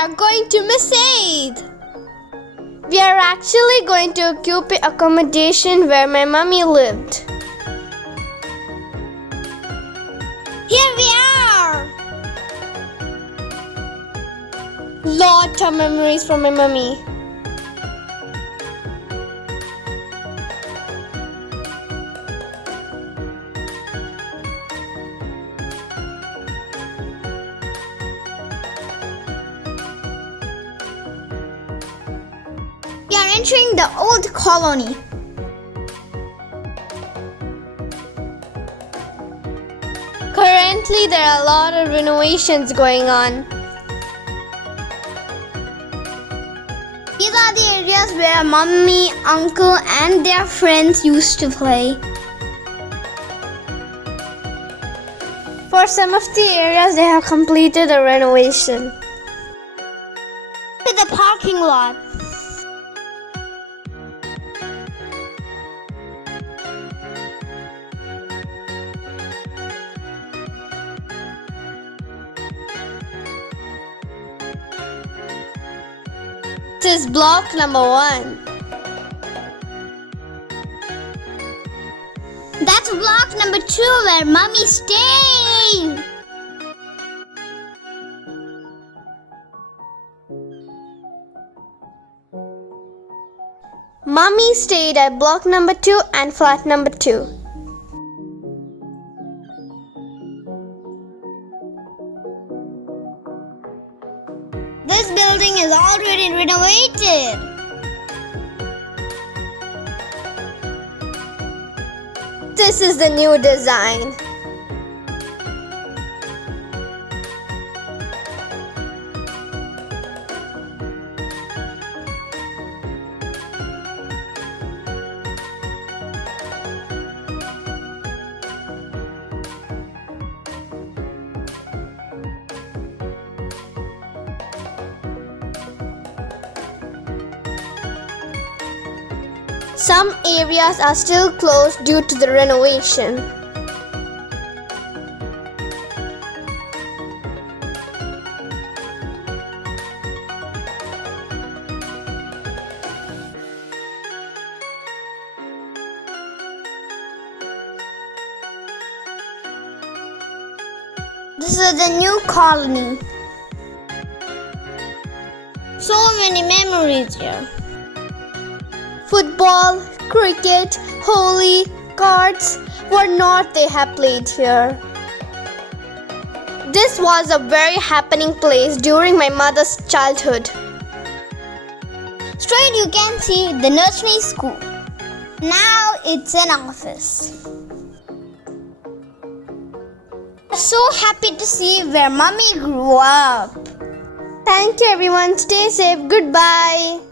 are going to Mesaieed. We are actually going to occupy accommodation where my mummy lived. Here we are! Lot of memories from my mummy. We are entering the old colony. Currently, there are a lot of renovations going on. These are the areas where mummy, uncle, and their friends used to play. For some of the areas, they have completed a renovation. To the parking lot. This is block number 1. That's block number 2 where mummy stayed. Mummy stayed at block number 2 and flat number 2. This building is already renovated. This is the new design. Some areas are still closed due to the renovation. This is the new colony. So many memories here. Football, cricket, holy, cards, what not they have played here. This was a very happening place during my mother's childhood. Straight you can see the nursery school. Now it's an office. So happy to see where mummy grew up. Thank you everyone. Stay safe. Goodbye.